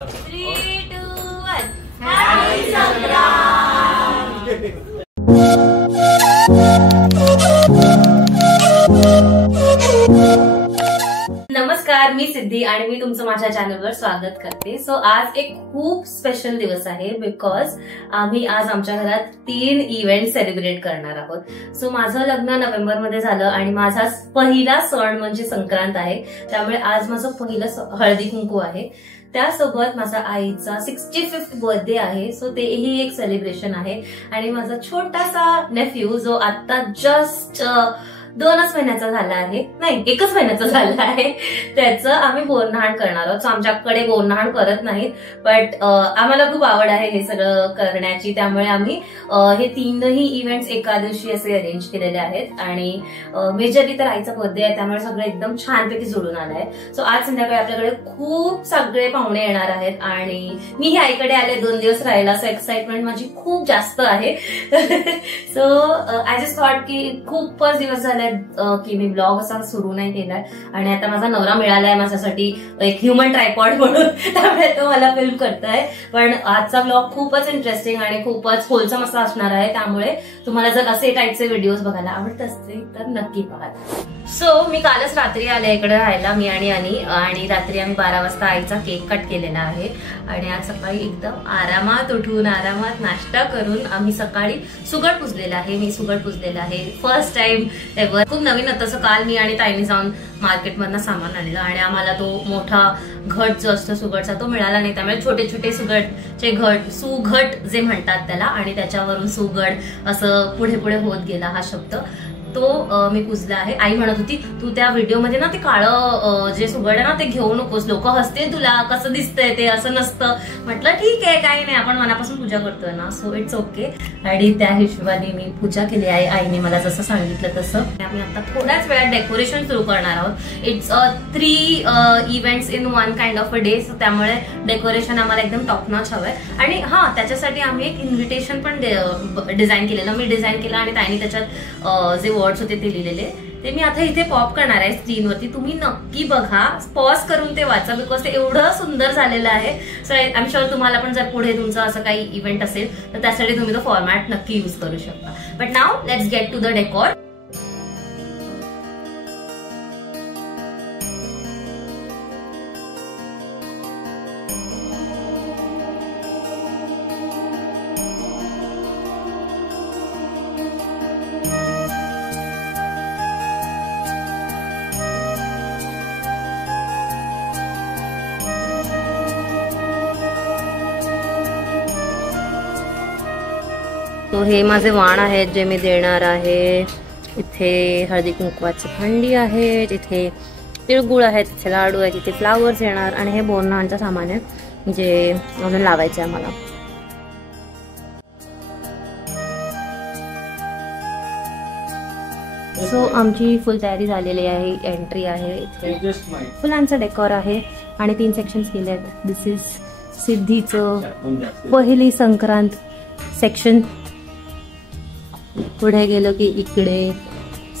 3, 2, 1. Happy Sankrant. नमस्कार, मी सिद्धी आणि मी तुमचं माझ्या चॅनलवर स्वागत करते. सो आज एक खूप स्पेशल दिवस आहे बिकॉज आम्ही आज आमच्या घरात 3 इव्हेंट सेलिब्रेट करणार आहोत. सो माझं लग्न नोव्हेंबरमध्ये झालं आणि माझा पहिला सण म्हणजे संक्रांत आहे. त्यामुळे आज माझं पहिलं हळदी कुंकू आहे. त्यासोबत माझ्या आईचा 65th बर्थडे आहे. सो तेही एक सेलिब्रेशन आहे. आणि माझा छोटासा नेफ्यू जो आता जस्ट 2च महिन्याचा झाला आहे, नाही 1च महिन्याचा झाला आहे, त्याचं आम्ही बोरन्हाण करणार आहोत. सो आमच्याकडे बोरन्हाण करत नाहीत, बट आम्हाला खूप आवड आहे हे सगळं करण्याची. त्यामुळे आम्ही हे 3ही इव्हेंट्स एका दिवशी असे अरेंज केलेले आहेत. आणि मेजरली तर आईचा बर्थडे आहे, त्यामुळे सगळं एकदम छानपैकी जुळून आलंय. सो आज संध्याकाळी आपल्याकडे खूप सगळे पाहुणे येणार आहेत आणि मीही आईकडे आले 2 दिवस राहायला. सो एक्साइटमेंट माझी खूप जास्त आहे. सो आय जस्ट थॉट की खूपच दिवस झाले की मी ब्लॉग असा सुरू नाही केलाय आणि आता माझा नवरा मिळालाय माझ्यासाठी एक ह्युमन ट्रायपॉड म्हणून, त्यामुळे तो मला फिल्म करतोय. पण आजचा ब्लॉग खूपच इंटरेस्टिंग आणि खूपच होलसम असा असणार आहे. त्यामुळे तुम्हाला जर असे टाईपचे व्हिडिओज बघायला आवडत असतील तर नक्की बघा. सो मी कालच रात्री आले इकडे राहायला, मी आणि रात्री आम्ही 12 वाजता आईचा केक कट केलेला आहे. आणि आज सकाळी एकदम आरामात उठून आरामात नाश्ता करून आम्ही सकाळी सुगड पुजलेला आहे. मी सुगड पुजलेला आहे फर्स्ट टाइम एव्हर. खूप नवीन होतं. सो काल मी आणि ताईने जाऊन मार्केटमधनं सामान आणलं आणि आम्हाला तो मोठा घट जो असतो सुगडचा तो मिळाला नाही. त्यामुळे छोटे छोटे सुगडचे घट, सुघट जे म्हणतात त्याला, आणि त्याच्यावरून सुगड असं पुढे पुढे होत गेला हा शब्द, तो मी पुजला आहे. आई म्हणत होती तू त्या व्हिडिओमध्ये ना ते काळं जे सुगड आहे ना ते घेऊ नकोस, लोक हसतील तुला, कसं दिसतंय ते, असं नसतं. म्हटलं ठीक आहे, काही नाही, आपण मनापासून पूजा करतोय ना, सो इट्स ओके. आणि त्या हिशोबाने मी पूजा केली आहे. आईने मला जसं सांगितलं तसं. आम्ही आता थोड्याच वेळात डेकोरेशन सुरू करणार आहोत. It's 3 events in 1 kind of a day. So त्यामुळे डेकोरेशन आम्हाला एकदम टॉप नॉच हवंय. आणि त्याच्यासाठी आम्ही एक इन्व्हिटेशन पण डिझाईन केलेलं, मी डिझाईन केलं आणि ताईने त्याच्यात जे वर्ड्स होते ते लिहिलेले, ते मी आता इथे पॉप करणार आहे स्क्रीनवरती. तुम्ही नक्की बघा, पॉज करून ते वाचा, बिकॉज ते एवढं सुंदर झालेलं आहे. सो आय एम शुअर तुम्हाला पण जर पुढे तुमचं असं काही इव्हेंट असेल तर त्यासाठी तुम्ही तो फॉर्मॅट नक्की यूज करू शकता. But now let's get to the decor. तो हे माझे वाण आहेत जे मी देणार आहे. इथे हळदी कुंकवाची भांडी आहे, तिथे तिळगुळ आहे, तिथे लाडू आहे, तिथे फ्लावर्स येणार आणि हे बोरन्हाणचं सामान आहे जे अजून लावायचं आहे मला. सो आमची फुल तयारी झालेली आहे. एंट्री आहे, इथे फुलांचा डेकोर आहे आणि 3 सेक्शन्स केले आहेत. दिस इज सिद्धीचं पहिली संक्रांत सेक्शन. पुढे गेलो की इकडे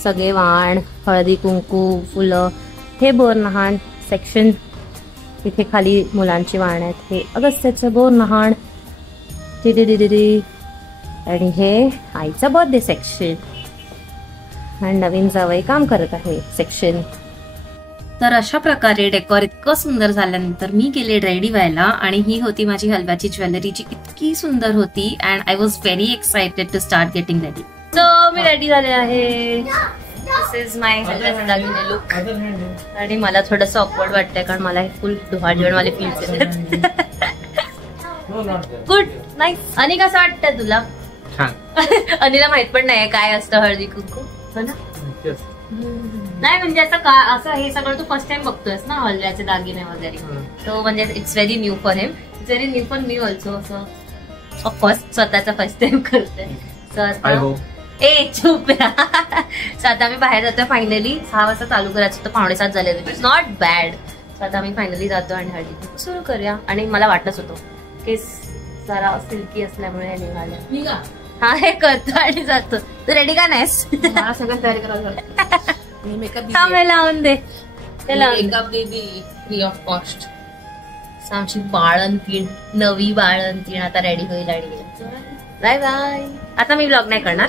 सगळे वाण, हळदी कुंकू, फुलं, हे बोरन्हाण सेक्शन. इथे खाली मुलांची वाण आहेत, हे अगस्त्याचं बोरन्हाण. आणि हे आईचा बर्थडे सेक्शन आणि नवीन जावई काम करत आहे सेक्शन. तर अशा प्रकारे डेकोर इतकं सुंदर झाल्यानंतर मी गेले रेडी व्हायला. आणि ही होती माझी हलव्याची ज्वेलरी, जी इतकी सुंदर होती. And I was very excited to start getting ready. So मी रेडी झाले आहे. दिस इज माय हलव्याचे दागिने लुक. आणि मला थोडंसं ऑकवर्ड वाटतंय कारण मला हे फुल डोहाळजेवणवाले फील्स येतात. Good, nice. आणि कसं वाटतंय तुला? अनिला माहित पण नाही काय असतं हळदी कुंकू, हो ना? नाही म्हणजे असं हे सगळं तू फर्स्ट टाइम बघतोयस ना, हलव्याचे दागिने वगैरे. तो म्हणजे it's very new for him, it's very new for me also. असं ऑफकोर्स स्वतःचा फर्स्ट टाइम करते. चुप. सो आता आम्ही बाहेर जातोय फायनली. 6 वाजता चालू करायचं होतं, 6:45 झाले, which is not bad. So आता आम्ही फायनली जातो आणि हळदी सुरू करूया. आणि मला वाटलंच होतं की जरा सिल्की असल्यामुळे निघाल्या. हा, हे करतो आणि जातो. तू रेडी का नाहीस? सगळं तयारी करायला मेकअप लावून दे. Makeup baby free of cost. आमची बाळंतीण, नवी बाळंतीण आता रेडी होईल आणि बाय बाय. आता मी व्लॉग नाही करणार.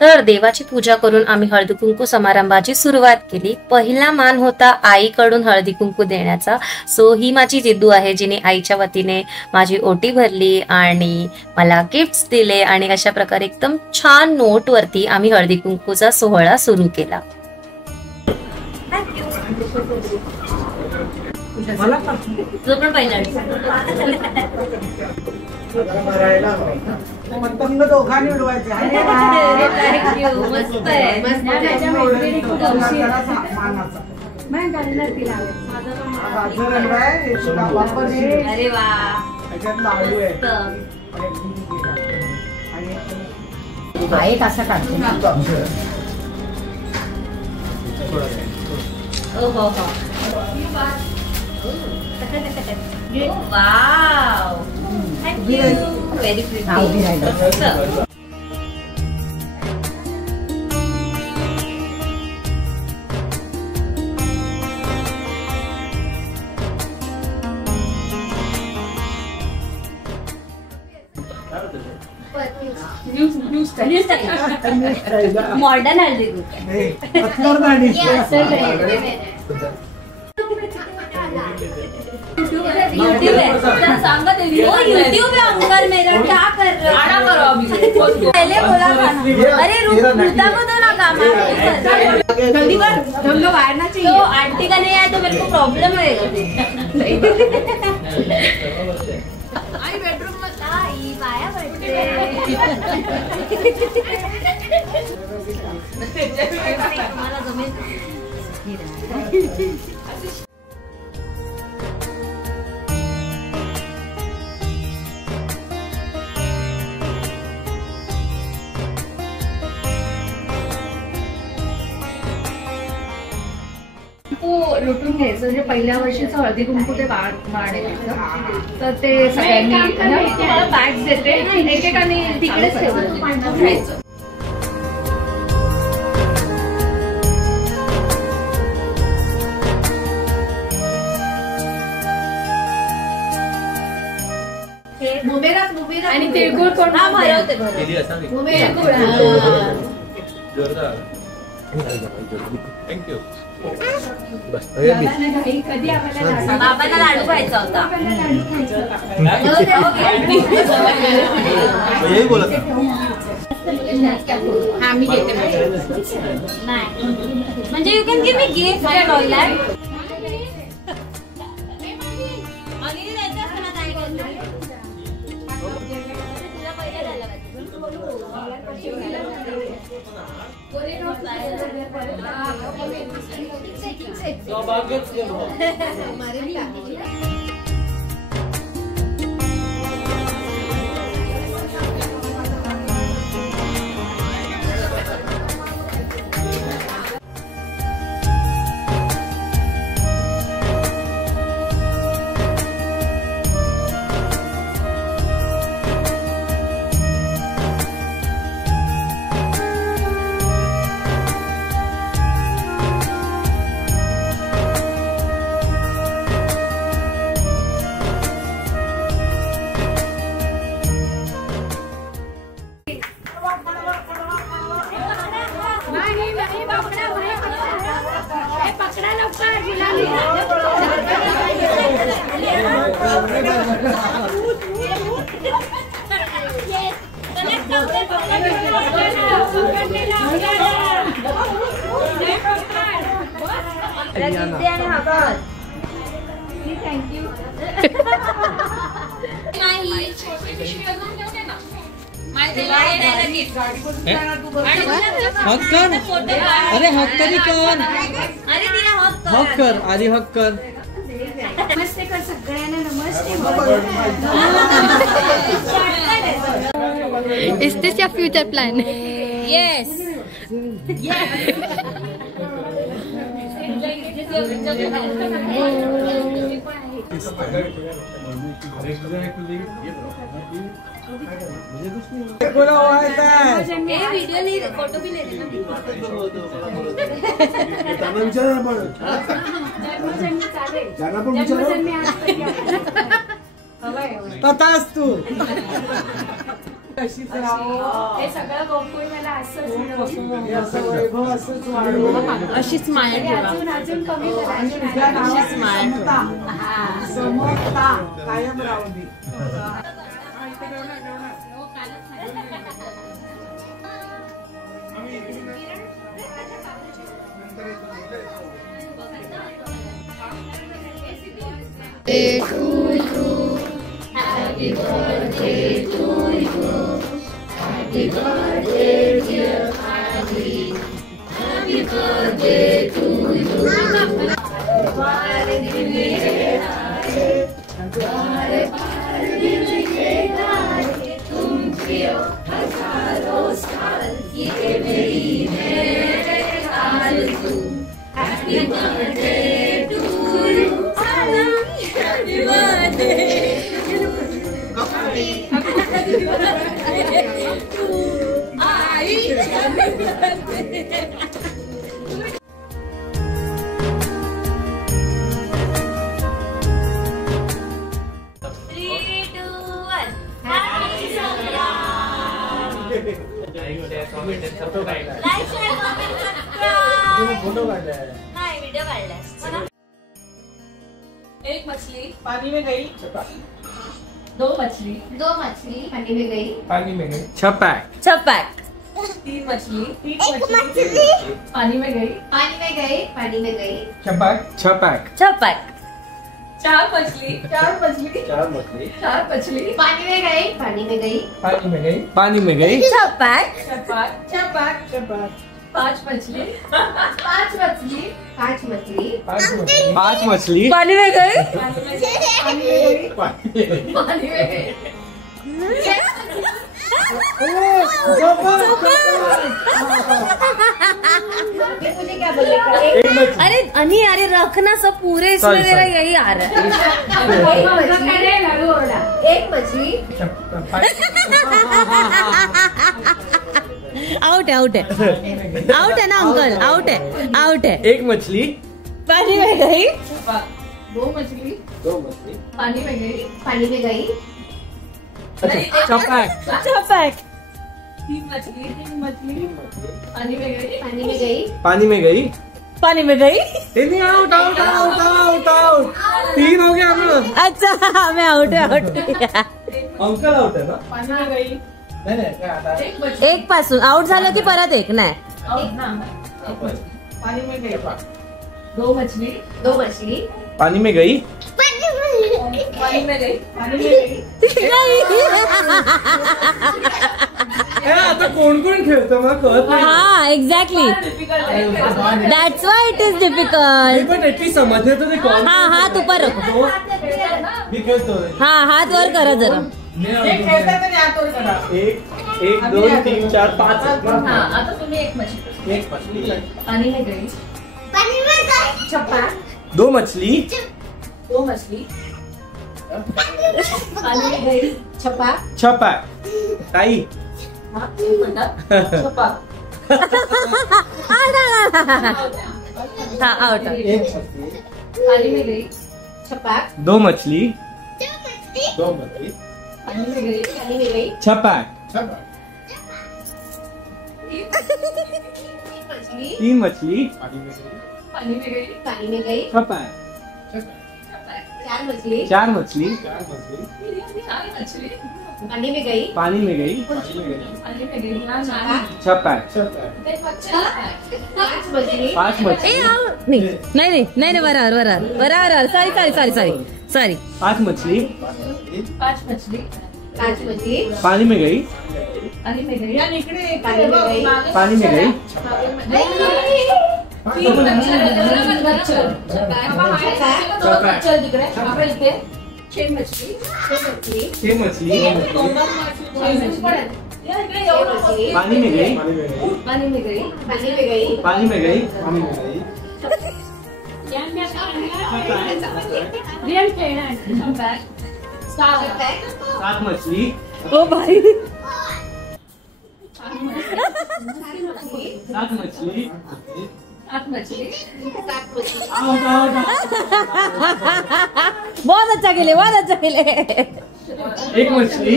तर देवाची पूजा करून आम्ही हळदी कुंकू समारंभाची सुरुवात केली. पहिला मान होता आईकडून हळदी कुंकू देण्याचा. सो ही माझी जिद्दू आहे, जिने आईच्या वतीने माझी ओटी भरली आणि मला गिफ्ट्स दिले आणि अशा प्रकारे एकदम छान नोट वरती आम्ही हळदी कुंकूचा सोहळा सुरू केला. जो पण पहिला दोघांनी उडवायचे. अरे वा आहे कसं काढते ना. Wow, thank you, very pretty. Modern हळदी यूट्यूब है अंकल मेरा, क्या कर रहे हो? पहले बोला था ना. अरे रुता को दो ना काम, जल्दी कर, हम लोग बाहर ना चाहिए. तो आंटी का नहीं आया तो मेरे को प्रॉब्लम होएगा. आई बेडरूम मत आई पाया पडते. मला जमेल. लुटून घ्यायचं. म्हणजे पहिल्या वर्षीचं हळदी कुंकू ते वाढायचं. तर ते सगळ्यांनी तुम्हाला बॅग्स देते, एकेकाने तिकडेच ठेवायचं. आणि तिळगुळ कोण भरवते. थँक्यू. बाबांना लाडू खायचा होता. हा मी घेते. म्हणजे you can give me gift at all that. हक्कर, अरे हक्करी कोण? हक्कर आधी हक्कर. नमस्ते कर सगळ्यांना. नमस्ते. Is this your future plan? Yes. Video नहीं फोटो भी ले लेना। तथास्तु. हे सगळं गोकुळ मला अशीच माया ठेवा. अजून कमी समोरता कायम राहू दे. Happy birthday to you. Happy birthday dear Adi. Happy birthday to you. तुम जियो हजारों साल ये मेरी है आरज़ू. Happy birthday to you. Happy birthday. एक मछली पानी में गई. दो मछली पानी में गई. पानी में गई. छपाक. छपाक. तीन मछली पानी में गई. पानी में गई. छपाक. छपाक. छपाक. चार मछली चार मछली. पानी में गई. पानी में गई. पानी में गई. छपाक. पांच मछली पांच मछली. पानी में गई. पानी में गई. मुझे क्या बोलने का? अरे अनी अरे रखना सब पूरे इसमें मेरा यही आ रहा है. एक मछली आउट है ना अंकल. आउट है. एक मछली. पानी में गई. दो मछली पानी में गई. छपाक. छपाक. तीन मछली पानी में गई. पानी में गई. पानी में गई. नहीं, आउट. तीन हो गया हम लोग. अच्छा मैं आउट है. अंकल आउट है ना. पानी में गई. एक मछली एक पासून आउट झालं की परत एक नाही. पानी में गई. दो मछली पानी में गई. पानी में गई. आता कोण खेळतं मला कळत नाही. हा exactly. That's why it is difficult. पण ऍटलीस्ट समजलं तर ते कोण. हा हात ऊपर रखो. मी खेळतो. हा हात वर करा जरा. खेळता तरी आतवर करा. एक 2 3 4 5. हाँ आता तुम्ही एक मछली पानी में गई. छपाक. दो मछली पानी में गई. छपाक. ताई. छपाक. हा आउट. पानी में गई. छपाक. दो मछली. पानी में गई. छपाक. तीन मछली. पानी में गई. छपाक. चार मछली चार मछली. पानी में गई. पानी में गई. छपाक. पांच मछली. पांच मछली. नाही बराबर. सॉरी. पांच मछली. पांच मछली. पानी में गई. पानी में गई. पानी में गई. छह मछली. छह मछली. पानी में गई. पानी में गई. पानी में गई. रियल खेळणार. 7 मछली. ओ भाई 7 मछली. आठ मछली. बहुत अच्छा खेले, बहुत अच्छा खेले. 1 मछली.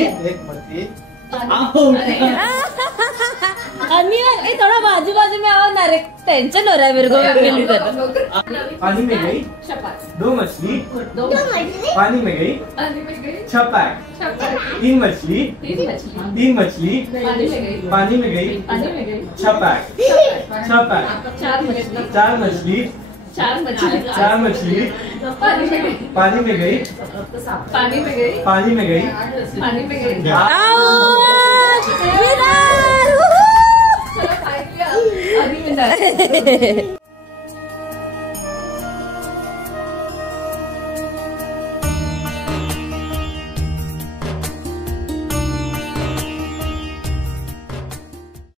ए थोड़ा बाजू बाजू में आओ ना रे, टेंशन हो रहा है मेरे को मिलकर. पानी में गई. छपाक. 2 मछली. दो मछली. पानी में गई. पानी में गई. छपाक. छपाक. 3 मछली. 3 मछली. 3 मछली. पानी में गई. पानी में गई. पानी में गई. छपाक. छपाक. 4 मछली. 4 मछली. 4 मछली. 4 मछली. पानी में गई. पानी में गई. पानी में गई. पानी में गई. पानी में गई. विनर! चलो, finally, अभी विनर.